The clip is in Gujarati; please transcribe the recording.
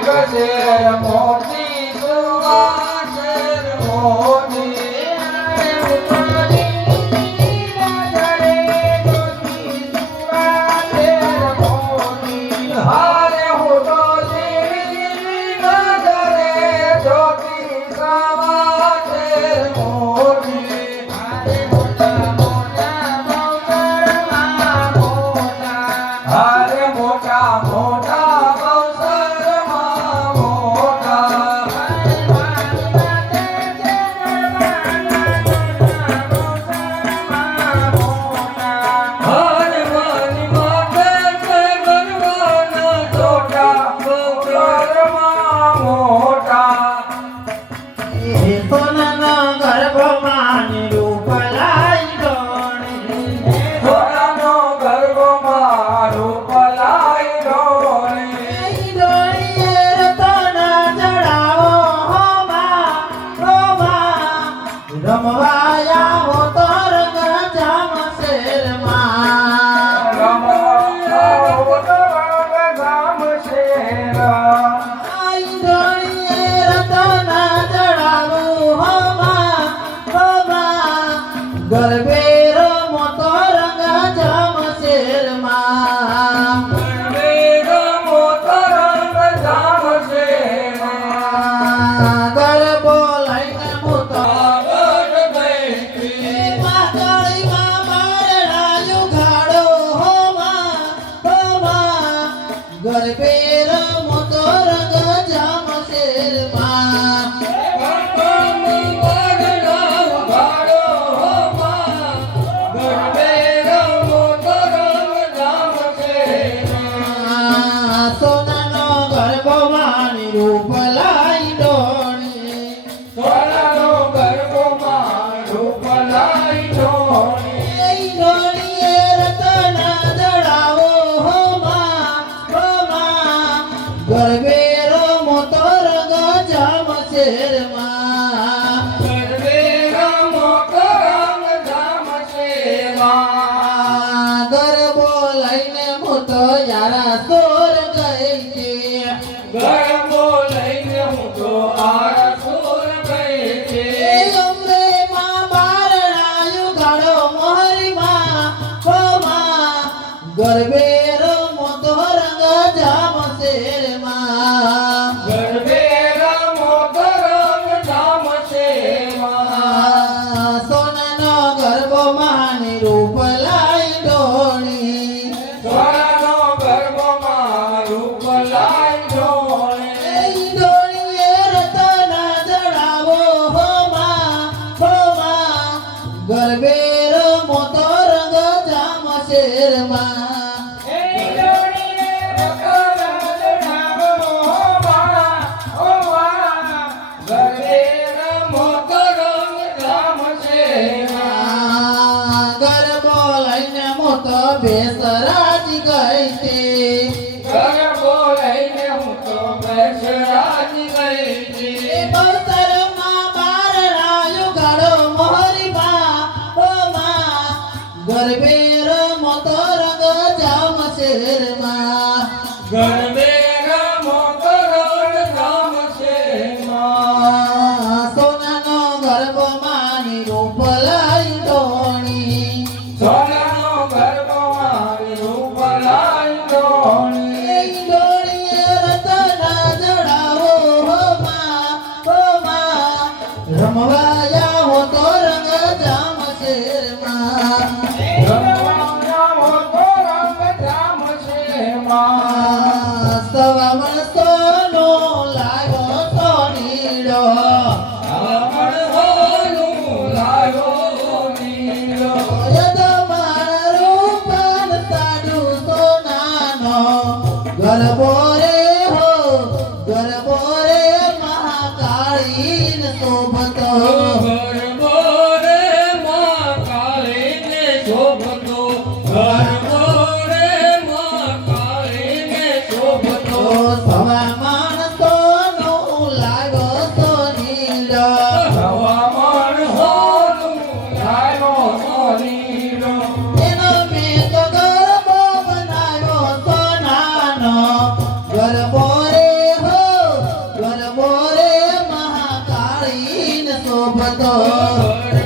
શેર મોતી સુવા શેર મોતી હારે હું તો જીવી નજરે જોતી સવા શેર મોતી હારે મોટા મોટા બહુસરમાં મોટા હારે મોટા મોટા બહુસરમાં મોટા હારે મારી માથે છે ગરવાના ચોટા બહુસરમાં મોટા સોનાનો ગર્ભમાં રૂપલાઈ ડોણે સોનાનો ગર્ભમાં રૂપલાઈ ડોળી ડોળીએ રતન ચડાવો હોમાં રમવાયા હો તો રંગ જામ શેરમાં ગામ શેર આઈ ડોળીએ રતન ચડાવો હોમાં ગરબે રમો તો રંગ જામ શેરમાં ગરબો લઈને હું તો પાતળીમાં મારણાયું ઘાડો હોમાં ગરબે રમો તો રંગ જામ શેરમાં સોનાનો ગર્ભમાં રૂપલાઈ ડોળી ડોળીએ રતન જડાવો હોમાં ગરબે રમો તો રંગ જામ શેરમાં ગરબો લઈને હું તો યારા સોર ગઈ છે ગરબો લઈને હું તો આરસુર ગઈ છે અંબે માં બારણાયું ગાડો મોહરીમાં હોમાં ગરબે રમો તો રંગ જામ શેરમાં ગરબે રમો તો રંગ જામ શેરમાં સોનાનો ગરબો માની રૂપલાઈ ડોળી સોનાનો ગર્ભમાં રૂપલાઈ ડોળી ડોળીએ રતન જડાવો હોમાં ગરબે રમો તો રંગ જામ શેરમાં ગરબો લઈને હું તો બેસરાજી ગઈ તે બહુસરમાં બારણાયું ગાડો મોહરીમાં હોમાં ગરબે રમો તો રંગ જામ શેરમાં સોનાનો ગરબો માની રૂપલાઈ ડોળી સોનાનો ગર્ભમાં રૂપલાઈ ડોળી લોભ તો